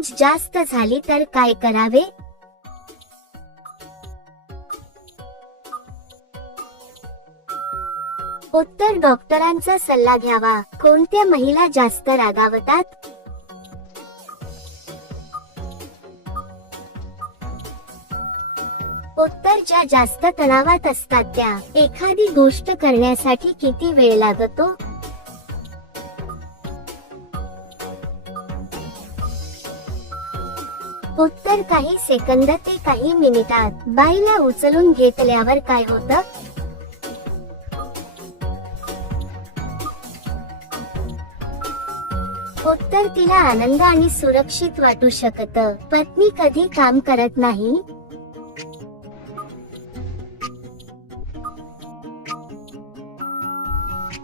सूज जास्त झाली तर काय करावे? उत्तर, डॉक्टरांचा सल्ला घ्यावा. कोणत्या महिला जास्त रागावतात? उत्तर, ज्या जास्त तणावात असतात त्या. एखादी गोष्ट करण्यासाठी किती वेळ लागतो? उत्तर, काही सेकंद ते काही मिनिटात. बाईला उचलून घेतल्यावर काय होतं? उत्तर, तिला आनंद आणि सुरक्षित वाटू शकतं. पत्नी कधी काम करत नाही?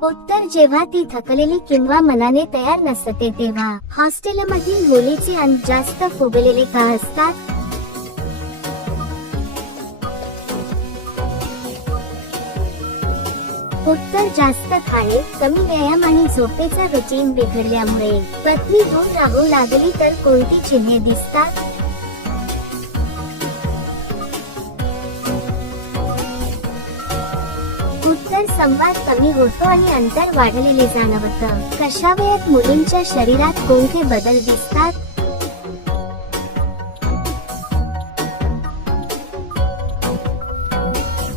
उत्तर, जेव्हा ती थकलेली किंवा मनाने तयार नसते तेव्हा. हॉस्टेलमधील मुलीचे अंग जास्त फुगलेले का असतात? उत्तर, जास्त खाणे, कमी व्यायाम आणि झोपेचा रुटीन बिघडल्यामुळे. पत्नी दूर राहू लागली तर कोणती चिन्हे दिसतात? उत्तर, संवाद कमी होतो आणि अंतर वाढलेले जाणवतं. कशा वयात मुलींच्या शरीरात कोणते बदल दिसतात?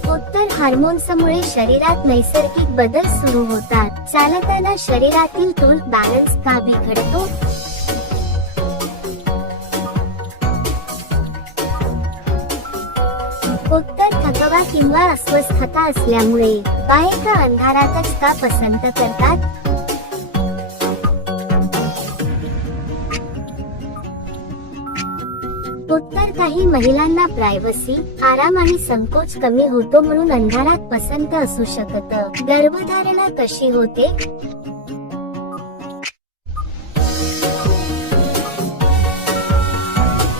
उत्तर, हार्मोन्समुळे शरीरात नैसर्गिक बदल सुरू होतात. चालताना शरीरातील तोल बॅलन्स का बिघडतो? उत्तर, थकवा किंवा अस्वस्थता असल्यामुळे. बायका अंधारातच का पसंत करतात? उत्तर, काही महिलांना प्रायव्हसी, आराम आणि संकोच कमी होतो म्हणून अंधारात पसंत असू शकतं. गर्भधारणा कशी होते?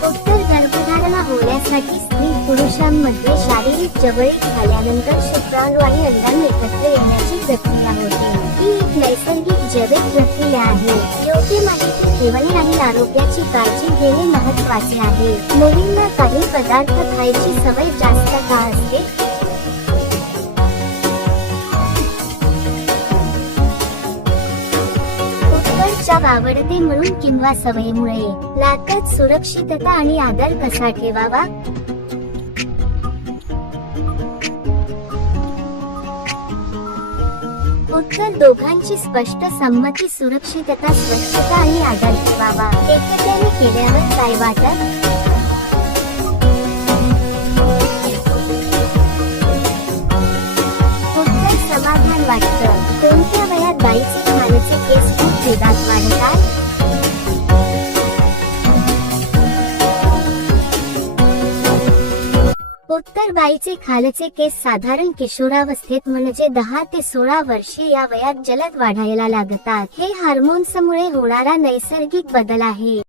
उत्तर, गर्भधारणा होण्यासाठी स्त्री पुरुषांमध्ये शारीरिक जवळीक झाल्यानंतर शुक्राणू आणि अंडाणू एकत्र येण्याची प्रक्रिया होते. ही एक नैसर्गिक जैविक प्रक्रिया आहे. योग्य माहिती ठेवणे आणि आरोग्याची काळजी घेणे महत्त्वाचे आहे. मुलींना काही पदार्थ खायची सवय जास्त का असते? उत्तर, आवडते म्हणून किंवा सवयीमुळे. नात्यात सुरक्षितता आणि आदर कसा ठेवावा? उत्तर, दोघांची स्पष्ट संमती, सुरक्षितता, स्वच्छता आणि आदर ठेवावा. एकट्याने केल्यावर काय वाटत? उत्तर, समाधान वाटतं. कोणत्या वयात बाईचे खालचे केस खूप वेगात वाढतात? उत्तर, बाईचे खालचे केस साधारण किशोरावस्थेत म्हणजे 10 ते 16 वर्षे या वयात जलद वाढायला लागतात. हे हार्मोन्समुळे होणारा नैसर्गिक बदल आहे.